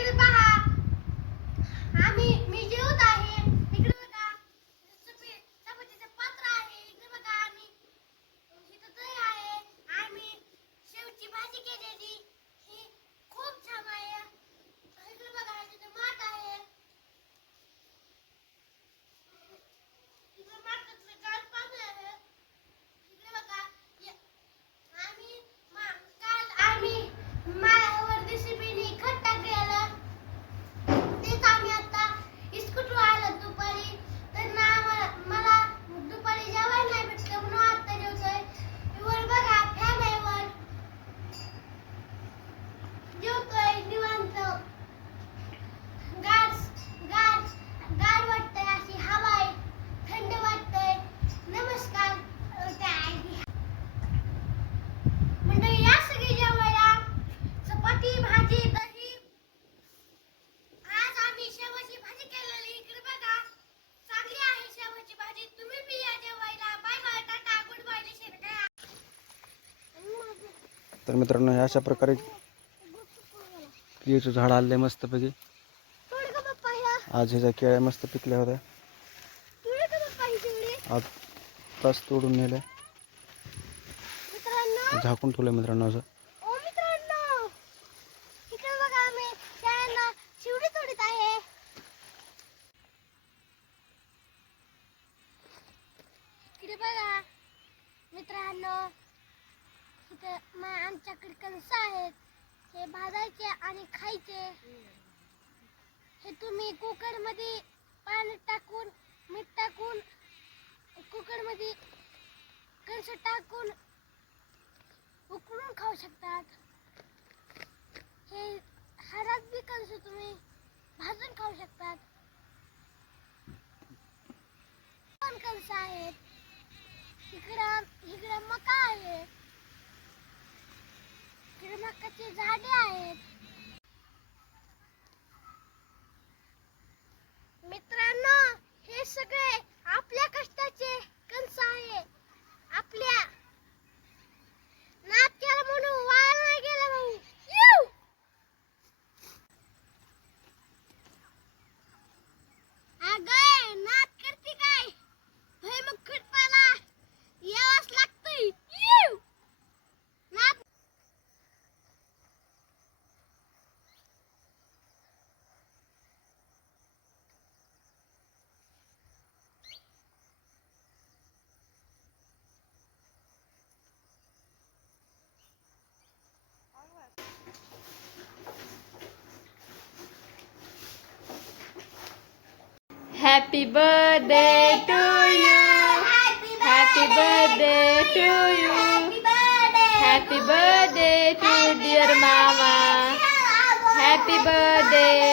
इकडे पहा, मी जेवत आहे. इकडे बघा, चपातीचे पात्र आहे. इकडे बघा, इथं दही आहे. आम्ही शेवची भाजी केलेली, ही खूप छान आहे. इकडे बघा, तिथे माठ आहे. इकडे माठातलं गार पाणी आहे. इकडे बघा, आम्ही माळावर रेसिपीने खत टाकलेलं, तेच आम्ही आता इस्कुटवर आलो दुपारी. तर ना मला दुपारी जेवायला नाही भेटलं म्हणून आता जेवतोय. वर बघा, फॅन आहे. वर जेवतोय निवांत. गार गार गार वाटतंय, अशी हवा आहे, थंड वाटतंय. नमस्कार मंडळी, या सगळी जेवायला. चपाती, भाजी, दही. आज आम्ही शेवाची भाजी केलेली. इकडे बघा, चांगली आहे शेवाची भाजी. तुम्ही बी या जेवायला. Bye bye, tata, good bye. तर मित्रांनो, अशा प्रकारे केळीचं झाड आले मस्तपैकी. आज ह्याच्या केळ्या मस्त पिकल्या होत्या. आज तास तोडून नेल्या, झाकून ठेवलं मित्रांनो. असं इकडे बघा, आम्ही त्यांना शिवडी तोडत आहे. इकडे बघा मित्रांनो, इथं आमच्याकडे कणस आहेत. हे भाजायचे आणि खायचे. हे तुम्ही कुकर मध्ये पाणी टाकून, मीठ टाकून, कुकर मध्ये कणस टाकून उकळून खाऊ शकतात. हे हळद बी कणस तुम्ही भाजून खाऊ शकतात. दोन कणस आहेत. इकडं मका आहे. इकडे मकाची झाडे आहेत. मित्रांनो, हे सगळे आपल्या कष्टाचे कणस आहे. आपल्या नाद केला म्हणून वाया नाही गेला भाऊ. अगं, नाद करते काय? मग खटपाला यावंच लागतंय. नाद Happy birthday to you. Happy birthday to you. Happy birthday to dear mama. Happy birthday.